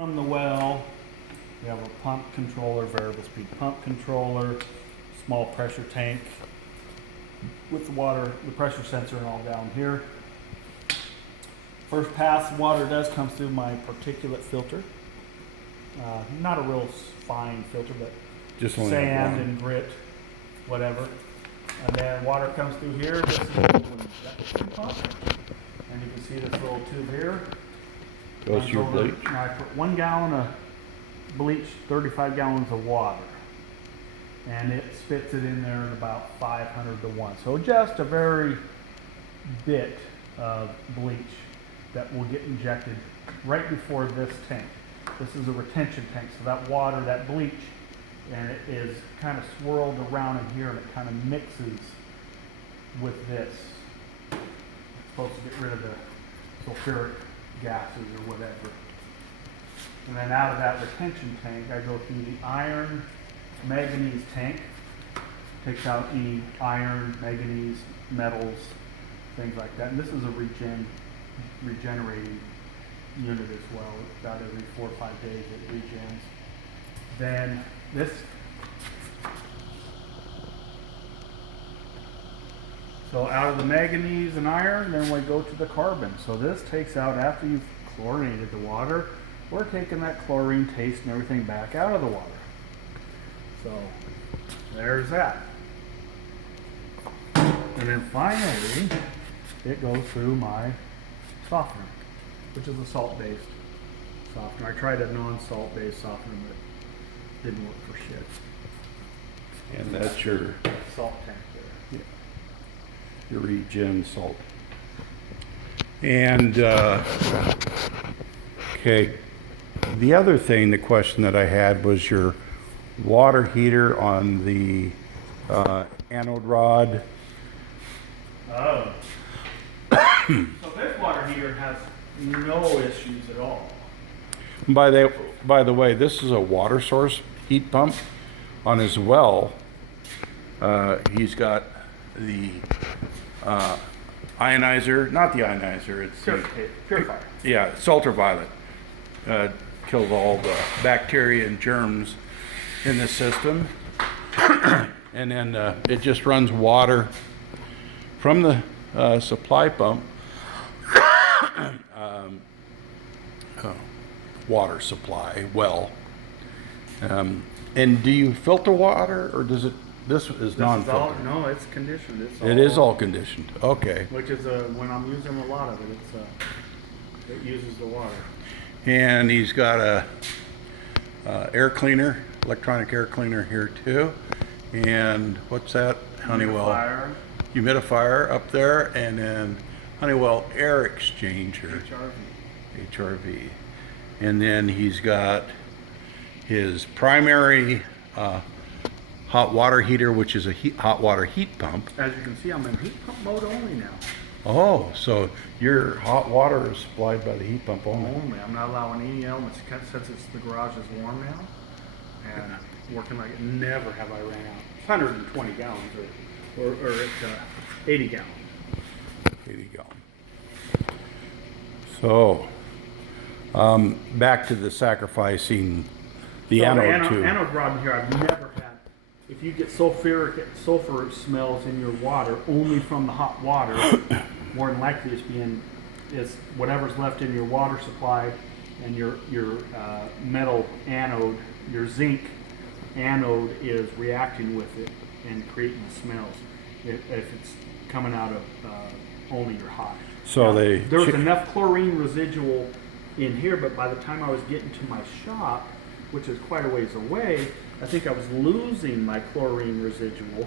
From the well, we have a pump controller, variable speed pump controller, small pressure tank with the water, the pressure sensor and all down here. First pass water does come through my particulate filter. Not a real fine filter, but Just only sand one. and grit, whatever. And then water comes through here. This is a little injection pump. And you can see this little tube here. Goes to your Over- bleach. I put 1 gallon of bleach, 35 gallons of water. And it spits it in there in about 500 to 1. So just a very bit of bleach that will get injected right before this tank. This is a retention tank, so that water, that bleach, and it is kind of swirled around in here and it kind of mixes with this. It's supposed to get rid of the sulfuric gases or whatever. And then out of that retention tank, I go through the iron manganese tank, takes out any iron, manganese, metals, things like that. And this is a regenerating unit as well. About every 4 or 5 days it regens. Then this, so out of the manganese and iron, then we go to the carbon. So this takes out, after you've chlorinated the water, we're taking that chlorine taste and everything back out of the water. So there's that. And then finally, it goes through my softener, which is a salt-based softener. I tried a non-salt based softener, but didn't work for shit. And that's your Salt tank there. regen salt. And okay, the other thing, the question that I had was your water heater on the anode rod. Oh. So this water heater has no issues at all. By the way, this is a water source heat pump on his well. He's got the ionizer, not the ionizer, it's Purifier. yeah, ultraviolet. Kills all the bacteria and germs in the system. And then it just runs water from the supply pump, water supply well. And do you filter water, or does it? This is non-filtered. No, it's conditioned. It is all conditioned. Okay. Which is when I'm using a lot of it, it uses the water. And he's got a air cleaner, electronic air cleaner here too. And what's that? Honeywell humidifier up there, and then Honeywell air exchanger, HRV. And then he's got his primary hot water heater, which is a hot water heat pump. As you can see, I'm in heat pump mode only now. Oh, so your hot water is supplied by the heat pump only. I'm not allowing any elements since the garage is warm now and working like it. Never have I ran out. It's 120 gallons or it's 80 gallons. 80 gallon. So, back to the sacrificing the anode tube. Anode rod here, I've never had. If you get sulfur smells in your water only from the hot water, more than likely it's whatever's left in your water supply and your metal anode, your zinc anode is reacting with it and creating the smells. If it's coming out of only your hot. So now, there was enough chlorine residual in here, but by the time I was getting to my shop, which is quite a ways away, I think I was losing my chlorine residual,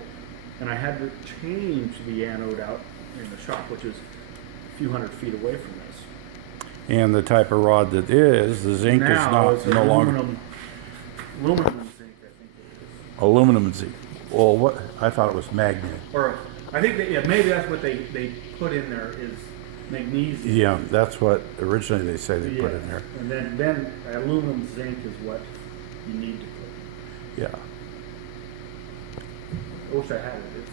and I had to change the anode out in the shop, which is a few hundred feet away from this. And the type of rod that is, the zinc now is no longer aluminum zinc, I think it is. aluminum zinc. Well, what I thought it was magnet. Or I think maybe that's what they put in there is magnesium. Yeah, that's what originally they say they put in there. And then aluminum zinc is what you need to put. Yeah. I wish I had it.